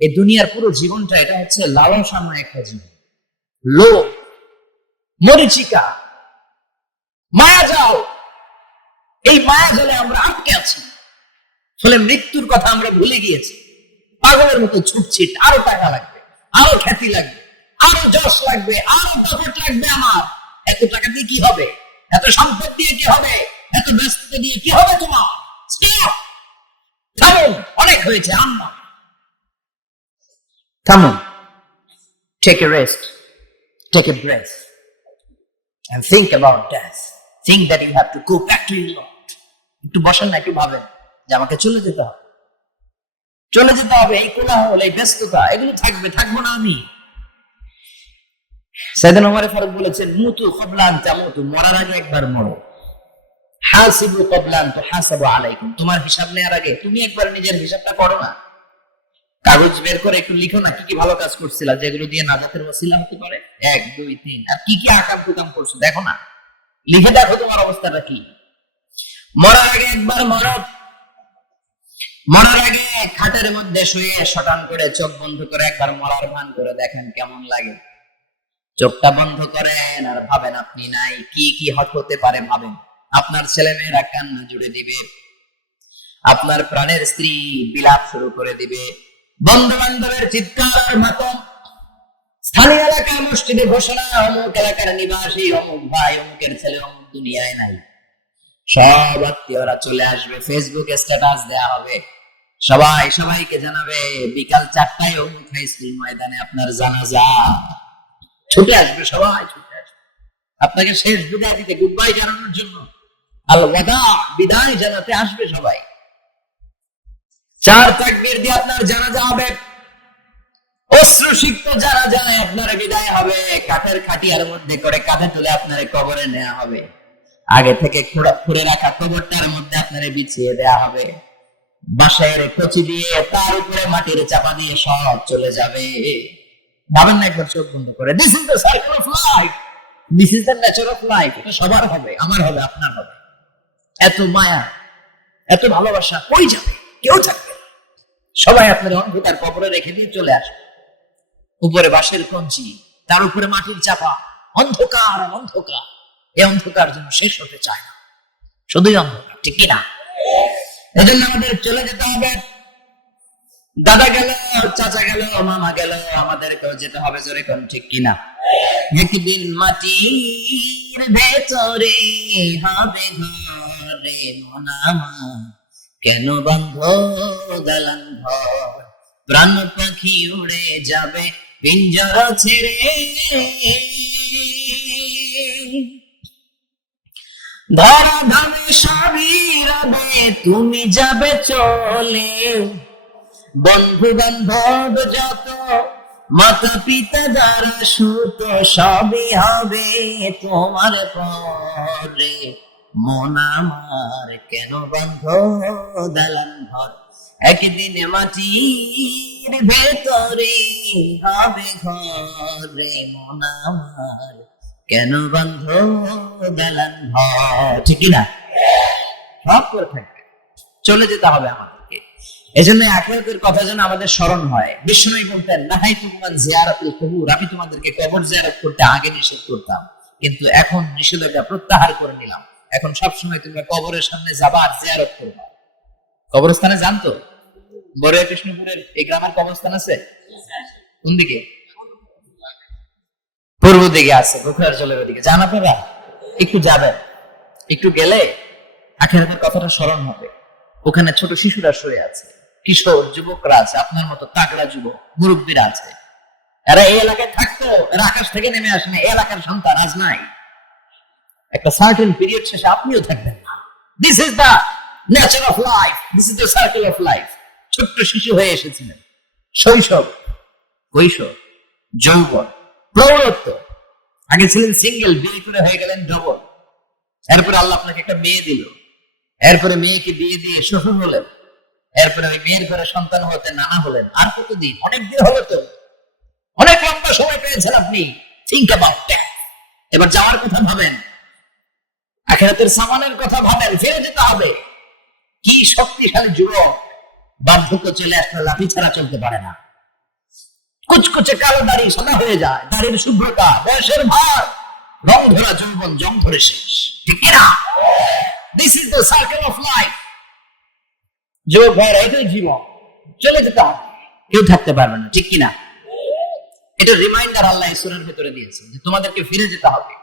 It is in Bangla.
এই দুনিয়ার পুরো জীবনটা এটা হচ্ছে লালসাময় একটা জীবন, লোভ, মরিচিকা, মায়াজাল। এই মায়াজালে আমরা আটকে আছি, ফলে মৃত্যুর কথা আমরা ভুলে গিয়েছি। পাগলের মতো ছুটছি, আরো টাকা লাগবে, আরো খ্যাতি লাগবে, আরো যশ লাগবে, আরো দাপট লাগবে। আমার এত টাকা দিয়ে কি হবে, এত সম্পদ দিয়ে কি হবে, এত ব্যস্ততা দিয়ে কি হবে তোমার? থামুন, অনেক হয়েছে। আম্মা থামুন, take a rest, take a breath and think about death. Think that you have to go back to your Lord. একটু বসেন না, একটু ভাবেন যে আমাকে চলে যেতে হবে, চলে যেতে হবে। এই কোলাহল, এই ব্যস্ততা, এগুলো থাকবে, থাকবো না আমি। সাইয়েদনা ওমর ফারুক বলেছেন, মুতু ক্বাবলা আন তামুতু, মরার আগে একবার মরো। হাসিবু ক্বাবলা আন তুহাসাবু আলাইকুম, তোমার হিসাব নেওয়ার আগে তুমি একবার নিজের হিসাবটা করো না। কাগজ বের করে একটু লিখো না, কি কি ভালো কাজ করছিলা, যেগুলো দিয়ে নাজাতের ওসিলা হতে পারে। 1 2 3, আর কি কি আকাম কুকাম করছো দেখো না, লিখে দেখো তোমার অবস্থাটা কি। মরার আগে একবার মরো। মরার আগে খাটের মধ্যে শুয়ে শটান করে চোখ বন্ধ করে একবার মরার ভান করে দেখেন কেমন লাগে। চোখটা বন্ধ করেন আর ভাবেন আপনি নাই, কি কি হতে পারে ভাবেন। আপনার ছেলে মেয়েরা কান্না জুড়ে দিবে, আপনার প্রাণের স্ত্রী বিলাপ শুরু করে দিবে, বন্ধু বান্ধবের চিৎকার মাতম, স্থানীয় এলাকার মসজিদে ঘোষণা, অমুক এলাকার নিবাসী অমুক ভাই, অমুকের ছেলে অমুক দুনিয়ায় নাই। সব আত্মীয়রা চলে আসবে, ফেসবুকে স্ট্যাটাস দেয়া হবে, সবাই সবাইকে জানাবে বিকাল 4টায় অমুক হাই স্কুল ময়দানে আপনার জানাজা। ছুটে আসবে, সবাই ছুটে আসবে আপনাকে শেষ বিদায় দিতে, গুড বাই জানানোর জন্য, আল ওয়াদা, বিদায় জানাতে আসবে সবাই। 4 তাকবীর দিয়ে আপনার জানাজা হবে, অশ্রুসিক্ত জানাজায় আপনার বিদায় হবে। কাঠের খাটিয়ার মধ্যে করে কাঁধে তুলে আপনার কবরে নেওয়া হবে। আগে থেকে খুঁড়ে রাখা কবরটার মধ্যে আপনার বিছিয়ে দেয়া হবে। বাঁশের কচি দিয়ে তার উপরে মাটির চাপা দিয়ে সব চলে যাবে। ভাবেন না একবার চোখ বন্ধ করে, this is the cycle of life, this is the nature of life. এটা সবার হবে, আমার হবে, আপনার হবে। এত মায়া, এত ভালোবাসা কই যাবে? কেউ থাকবে, সবাই আপনার অন্ধকার কবরে রেখে দিয়ে চলে আসবে। উপরে বাঁশের কঞ্চি, তার উপরে মাটির চাপা, অন্ধকার অন্ধকার। এই অন্ধকার যেন শেষ হতে চায় না, শুধুই অন্ধকার, ঠিক কিনা? এজন্য আমাদের চলে যেতে হবে। দাদা গেল, চাচা গেল, মামা গেল, আমাদেরকেও যেতে হবে, জোরে কোন ঠিক কিনা? একদিন মাটির ভেতরে হবে ঘরে মনামা, কেন বন্ধ দালান ঘর, প্রাণ পাখি উড়ে যাবে পিঞ্জরা ছেড়ে। ধরা ধামে সবই রবে, তুমি যাবে চলে, বন্ধু বান্ধব যত, মাতা পিতা যারা সুত, সবই হবে তোমার পরে। মন আমার কেন বন্ধ দালান ঘর, একদিন মাটির ভেতরে হবে ঘরে। মন আমার কেন বন্ধ দালান ঘর, ঠিক না? সব করে থাকবে, চলে যেতে হবে আমাদেরকে। এজন্য আখিরাতের কথা যেন আমাদের স্মরণ হয়। বিশ্বনবী বলতেন, নাহাইতুকুম আন জিয়ারাতিল কুবুর, আমি তোমাদেরকে কবর জিয়ারত করতে আগে নিষেধ করতাম, কিন্তু এখন নিষেধাজ্ঞা প্রত্যাহার করে নিলাম। এখন সবসময় তোমরা কবরের সামনে যাবা আর জিয়ারত করবা। কবরস্থানে জানতো বড় কৃষ্ণপুরের এই গ্রামের কবরস্থান আছে কোন দিকে? পূর্ব দিকে আছে, গোখরার জলের ওদিকে। জান আপনারা? একটু যাবেন, একটু গেলে আখিরাতের কথাটা স্মরণ হবে। ওখানে ছোট শিশুরা শুয়ে আছে, কিশোর যুবকরা আছে, আপনার মতো তাগড়া যুবক, মুরব্বীরা আছে। এরা এই এলাকায় থাকতো, এরা আকাশ থেকে নেমে আসে না, এই এলাকার সন্তান আজ নাই। একটা সার্টেন পিরিয়ড শেষে আপনিও থাকবেন না। This is the nature of life, this is the circle of life. ছোট্ট শিশু হয়ে এসেছিলেন, শৈশব, কৈশোর, যৌবন, প্রৌঢ়ত্ব। আগে ছিলেন সিঙ্গেল, বিয়ে করে হয়ে গেলেন ডবল। এরপরে আল্লাহ আপনাকে একটা মেয়ে দিল, এরপরে মেয়েকে বিয়ে দিয়ে শ্বশুর হলেন, এরপরে ওই মেয়ের ঘরে সন্তান হতে নানা হলেন। আর কতদিন? অনেকদিন হলো তো, অনেক লম্বা সময় পেয়েছেন আপনি। Think about that. এবার যাওয়ার কথা ভাবেন, আখিরাতের সামানের কথা ভাবেন, ফিরে যেতে হবে। কি শক্তিশালী যুবক, বার্ধক্য চলে আসলে লাঠি ছাড়া চলতে পারে না। কুচকুচে কালো দাড়ি সাদা হয়ে যায়, দাড়ির শুভ্রতা, বয়সের ভার, রং ধরা যৌবন জং ধরে শেষ। ঠিক কিনা? This is the circle of life. যুবক ভাইরা, এটাই জীবন, চলে যেতে হবে, কেউ থাকতে পারবে না। ঠিক কিনা? এটা রিমাইন্ডার আল্লাহ সূরার ভিতরে দিয়েছেন যে তোমাদেরকে ফিরে যেতে হবে।